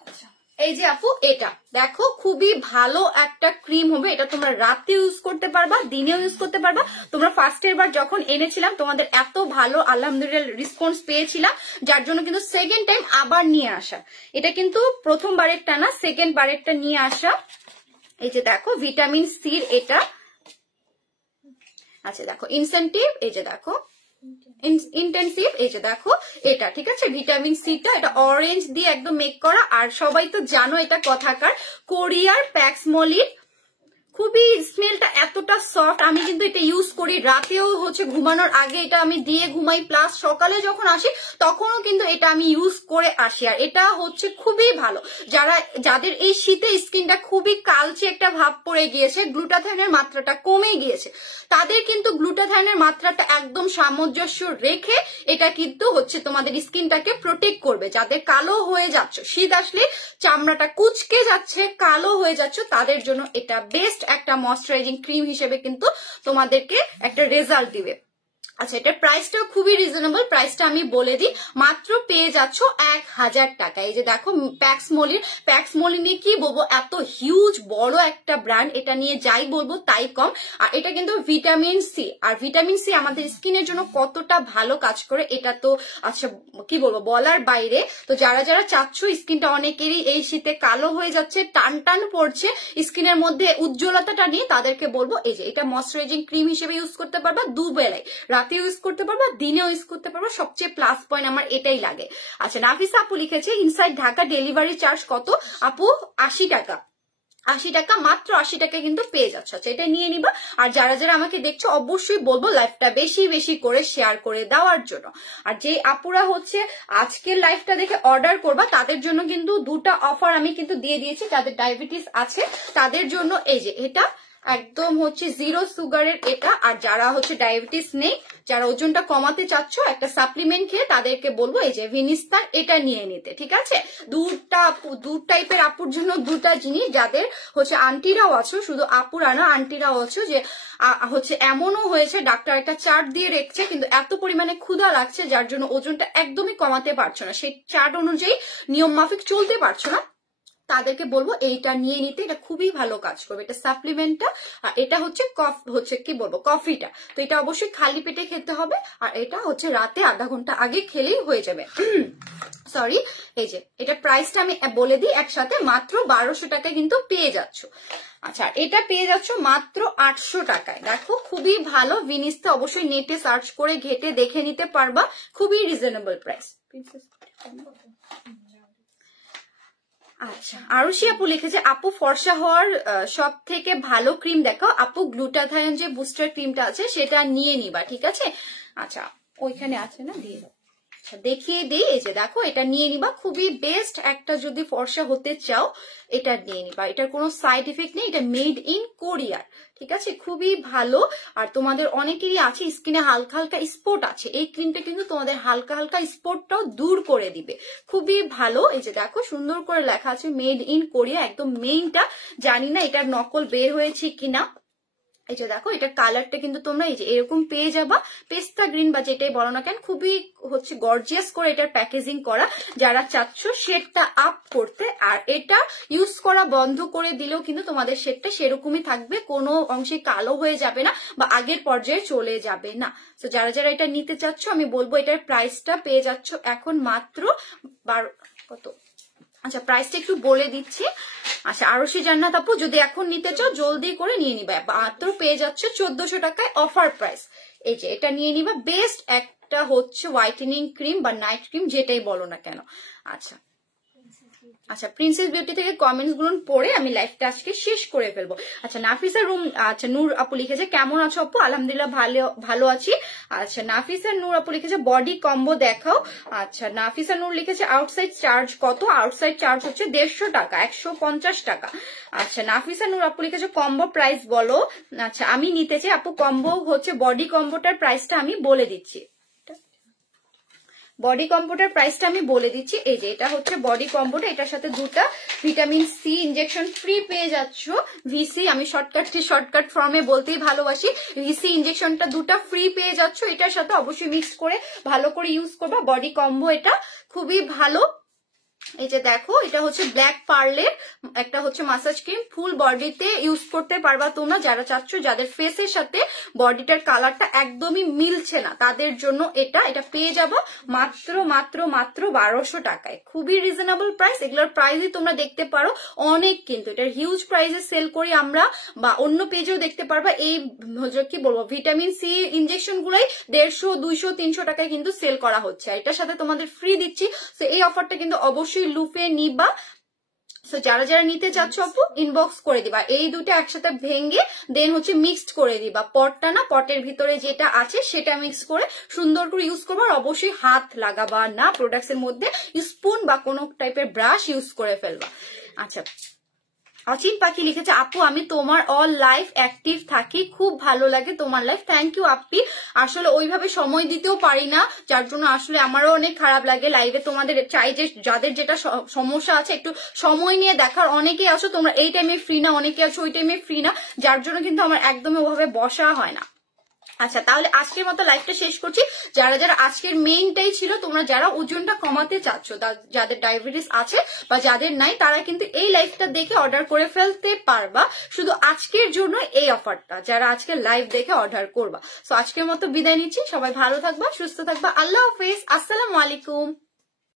আচ্ছা এই যে আপু এটা দেখো খুবই ভালো একটা ক্রিম হবে, এটা তোমরা রাতে ইউজ করতে পারবা, দিনেও ইউজ করতে পারবা। তোমরা ফার্স্টের বার যখন এনেছিলাম তোমাদের এত ভালো আলহামদুলিল্লাহ রেসপন্স পেয়েছিলাম, যার জন্য কিন্তু সেকেন্ড টাইম আবার নিয়ে আসা। এটা কিন্তু প্রথমবারেরটা না, সেকেন্ড বারেরটা নিয়ে আসা। এই যে দেখো ভিটামিন সির এটা, আচ্ছা দেখো ইনসেন্টিভ, এই যে দেখো ইন্টেন্সিভ, এই যে দেখো এটা ঠিক আছে ভিটামিন সিটা, এটা অরেঞ্জ দিয়ে একদম মেক করা। আর সবাই তো জানো এটা কথাকার কোরিয়ার প্যাক্সমলির, খুবই স্মেলটা এতটা সফট। আমি কিন্তু এটা ইউজ করি রাতেও হচ্ছে ঘুমানোর আগে এটা আমি দিয়ে ঘুমাই, প্লাস সকালে যখন আসি তখনও কিন্তু এটা আমি ইউজ করে আসি। আর এটা হচ্ছে খুবই ভালো যাদের এই শীতে স্কিনটা খুবই কালচে একটা ভাব পড়ে গিয়েছে, গ্লুটাথাইনের মাত্রাটা কমে গিয়েছে, তাদের কিন্তু গ্লুটাথাইনের মাত্রাটা একদম সামঞ্জস্য রেখে এটা কিন্তু হচ্ছে তোমাদের স্কিনটাকে প্রোটেক্ট করবে। যাদের কালো হয়ে যাচ্ছে, শীত আসলে চামড়াটা কুচকে যাচ্ছে, কালো হয়ে যাচ্ছে, তাদের জন্য এটা বেস্ট একটা ময়শ্চারাইজিং ক্রিম হিসেবে কিন্তু তোমাদেরকে একটা রেজাল্ট দিবে। আচ্ছা, এটার প্রাইসটাও খুবই রিজনেবল, প্রাইসটা আমি বলে দিই, মাত্র পেয়ে যাচ্ছ 1000 টাকা। এই যে দেখো প্যাক্স মলি নিয়ে কি বলবো, এত হিউজ বড় একটা ব্র্যান্ড, এটা নিয়ে যাই বলবো তাই কম। আর এটা কিন্তু ভিটামিন সি, আর ভিটামিন সি আমাদের স্কিনের জন্য কতটা ভালো কাজ করে এটা তো আচ্ছা কি বলবো বলার বাইরে। তো যারা যারা চাচ্ছ, স্কিনটা অনেকেরই এই শীতে কালো হয়ে যাচ্ছে, টান টান পড়ছে, স্কিনের মধ্যে উজ্জ্বলতাটা নিয়ে, তাদেরকে বলবো এই যে এটা ময়শ্চারাইজিং ক্রিম হিসেবে ইউজ করতে পারবা, দুবেলায়, রাতে ইউজ করতে পারবা, দিনেও ইউজ করতে পারবা, সবচেয়ে প্লাস পয়েন্ট আমার এটাই লাগে। আচ্ছা, নাফিসা আপু লিখেছে ইনসাইড ঢাকা ডেলিভারি চার্জ কত? আপু 80 টাকা, 80 টাকা, মাত্র 80 টাকা কিন্তু পেয়ে যাচ্ছে। আচ্ছা, এটা নিয়ে নিবা। আর যারা যারা আমাকে দেখছো অবশ্যই বলবো লাইভটা বেশি বেশি করে শেয়ার করে দেওয়ার জন্য। আর যে আপুরা হচ্ছে আজকের লাইভটা দেখে অর্ডার করবা, তাদের জন্য কিন্তু দুটা অফার আমি কিন্তু দিয়ে দিয়েছি। যাদের ডায়াবেটিস আছে তাদের জন্য এই যে এটা একদম হচ্ছে 0 সুগারের এটা, আর যারা হচ্ছে ডায়াবেটিস নেই, যারা ওজনটা কমাতে চাচ্ছ একটা সাপ্লিমেন্ট খেয়ে, তাদেরকে বলবো এই যে ভিনিস্তান এটা নিয়ে নিতে, ঠিক আছে? দু টাইপের আপুর জন্য দুটা জিনিস, যাদের হচ্ছে আন্টিরাও আছো, শুধু আপুরা না আন্টিরাও আছো, যে হচ্ছে এমনও হয়েছে ডাক্তার একটা চার্ট দিয়ে রেখেছে কিন্তু এত পরিমাণে ক্ষুধা লাগছে যার জন্য ওজনটা একদমই কমাতে পারছো না, সেই চার্ট অনুযায়ী নিয়ম মাফিক চলতে পারছো না, তাদেরকে বলবো এইটা নিয়ে নিতে, এটা খুবই ভালো কাজ করবে। এটা সাপ্লিমেন্টটা, আর এটা হচ্ছে কি বলবো কফিটা, তো এটা অবশ্যই খালি পেটে খেতে হবে, আর এটা হচ্ছে রাতে আধা ঘন্টা আগে খেলেই হয়ে যাবে। সরি, এই যে এটা প্রাইসটা আমি বলে দিই একসাথে, মাত্র 1200 টাকায় কিন্তু পেয়ে যাচ্ছ। আচ্ছা, এটা পেয়ে যাচ্ছ মাত্র 800 টাকায়। দেখো খুবই ভালো, ভিনিস্তা অবশ্যই নেটে সার্চ করে ঘেটে দেখে নিতে পারবা, খুবই রিজনেবল প্রাইস। আচ্ছা, আরুষি আপু লিখেছে আপু ফর্সা হওয়ার সব থেকে ভালো ক্রিম দেখাও আপু, গ্লুটাথায়ন যে বুস্টার ক্রিমটা আছে সেটা নিয়ে নিবা, ঠিক আছে? আচ্ছা, ওইখানে আছে না, দিয়ে দাও। আচ্ছা, দেখিয়ে দিই, এই যে দেখো এটা নিয়ে নিবা, খুবই বেস্ট একটা, যদি ফর্সা হতে চাও এটা নিয়ে নিবা, এটার কোনো সাইড ইফেক্ট নেই, এটা মেড ইন কোরিয়ার, ঠিক আছে? খুবই ভালো। আর তোমাদের অনেকেরই আছে স্কিনে হালকা হালকা স্পট আছে, এই ক্রিমটা কিন্তু তোমাদের হালকা হালকা স্পটটাও দূর করে দিবে, খুবই ভালো। এই যে দেখো সুন্দর করে লেখা আছে মেড ইন কোরিয়া, একদম মেইনটা, জানি না এটার নকল বের হয়েছে কিনা। এই যে দেখো এটার কালারটা কিন্তু তোমরা এই যে এরকম পেয়ে যাবা, পেস্তা গ্রিন বা যেটাই বলো না কেন, খুবই হচ্ছে গর্জিয়াস করে এটার প্যাকেজিং করা, যারা চাচ্ছ শেডটা আপ করতে। আর এটা ইউজ করা বন্ধ করে দিলেও কিন্তু তোমাদের শেডটা সেরকমই থাকবে, কোনো অংশে কালো হয়ে যাবে না বা আগের পর্যায়ে চলে যাবে না। তো যারা যারা এটা নিতে চাচ্ছ আমি বলবো এটার প্রাইসটা পেয়ে যাচ্ছ এখন মাত্র কত, আচ্ছা প্রাইসটা একটু বলে দিচ্ছি। আচ্ছা, আরুষি জান্নাত আপু যদি এখন নিতে চাও জলদি করে নিয়ে নিবা, মাত্র পেয়ে যাচ্ছে 1400 টাকায় অফার প্রাইস। এই যে এটা নিয়ে নিবা, বেস্ট একটা হচ্ছে হোয়াইটেনিং ক্রিম বা নাইট ক্রিম যেটাই বলো না কেন। আচ্ছা আচ্ছা, প্রিন্সেস বিউটি থেকে কমেন্টস গুলো পড়ে আমি লাইভটা আজকে শেষ করে ফেলবো। আচ্ছা, নাফিসা রুম, আচ্ছা নূর আপু লিখেছে কেমন আছো আপু? আলহামদুলিল্লাহ ভালো আছি। আচ্ছা, নাফিসা নূর আপু লিখেছে বডি কম্বো দেখাও। আচ্ছা, নাফিসা নূর লিখেছে আউটসাইড চার্জ কত? আউটসাইড চার্জ হচ্ছে 150 টাকা, 150 টাকা। আচ্ছা, নাফিসা নূর আপু লিখেছে কম্বো প্রাইস বলো। আচ্ছা, আমি নিতে চাই আপু কম্বো হচ্ছে বডি কম্বোটার প্রাইসটা আমি বলে দিচ্ছি, বডি কম্বোটার প্রাইসটা আমি বলে দিচ্ছি। এই যে এটা হচ্ছে বডি কম্বোটা, এটার সাথে দুটা ভিটামিন সি ইনজেকশন ফ্রি পেয়ে যাচ্ছ। ভিসি আমি শর্টকাট ফর্মে বলতেই ভালোবাসি, ভিসি ইনজেকশনটা দুটা ফ্রি পেয়ে যাচ্ছ, এটার সাথে অবশ্যই মিক্স করে ভালো করে ইউজ করবা। বডি কম্বো এটা খুবই ভালো। এই যে দেখো এটা হচ্ছে ব্ল্যাক পার্লের একটা হচ্ছে মাসাজ ক্রিম, ফুল বডিতে ইউজ করতে পারবা তোমরা, যারা চাচ্ছ যাদের ফেসের সাথে বডিটার কালারটা একদমই মিলছে না তাদের জন্য এটা পেয়ে যাবো মাত্র 1200 টাকায়, খুবই রিজনেবল প্রাইস। এগুলোর প্রাইসই তোমরা দেখতে পারো অনেক, কিন্তু এটার হিউজ প্রাইসে সেল করি আমরা, বা অন্য পেজেও দেখতে পারবা। এই কি বলবো ভিটামিন সি ইনজেকশন গুলাই 150, 200, 300 টাকায় কিন্তু সেল করা হচ্ছে, এটার সাথে তোমাদের ফ্রি দিচ্ছি। তো এই অফারটা কিন্তু অবশ্যই লুপে নিবা। সো যারা যারা নিতে চাচ্ছ আপু ইনবক্স করে দিবা, এই দুটো একসাথে ভেঙে দেন হচ্ছে মিক্সড করে দিবা, পটটা না পটের ভিতরে যেটা আছে সেটা মিক্স করে সুন্দর করে ইউজ করবা। আর অবশ্যই হাত লাগাবা না প্রোডাক্টস এর মধ্যে, স্পুন বা কোনো টাইপের ব্রাশ ইউজ করে ফেলবা। আচ্ছা, অচিন পাখি লিখেছে আপু আমি তোমার অল লাইফ অ্যাক্টিভ থাকি, খুব ভালো লাগে তোমার লাইফ। থ্যাংক ইউ আপি, আসলে ওইভাবে সময় দিতেও পারি না, যার জন্য আসলে আমারও অনেক খারাপ লাগে লাইভে। তোমাদের চাই যে যাদের যেটা সমস্যা আছে একটু সময় নিয়ে দেখার, অনেকেই আছো তোমরা এই টাইমে ফ্রি না, অনেকে আছো ওই টাইমে ফ্রি না, যার জন্য কিন্তু আমার একদমই ওভাবে বসা হয় না। আচ্ছা, তাহলে আজকের মতো লাইভটা শেষ করছি। যারা যারা আজকের মেইনটাই ছিল, তোমরা যারা ওজনটা কমাতে চাচ্ছ, যাদের ডায়াবেটিস আছে বা যাদের নাই, তারা কিন্তু এই লাইভটা দেখে অর্ডার করে ফেলতে পারবা। শুধু আজকের জন্য এই অফারটা, যারা আজকে লাইভ দেখে অর্ডার করবা। সো আজকের মতো বিদায় নিচ্ছি। সবাই ভালো থাকবা, সুস্থ থাকবা। আল্লাহ হাফেজ, আসসালামু আলাইকুম।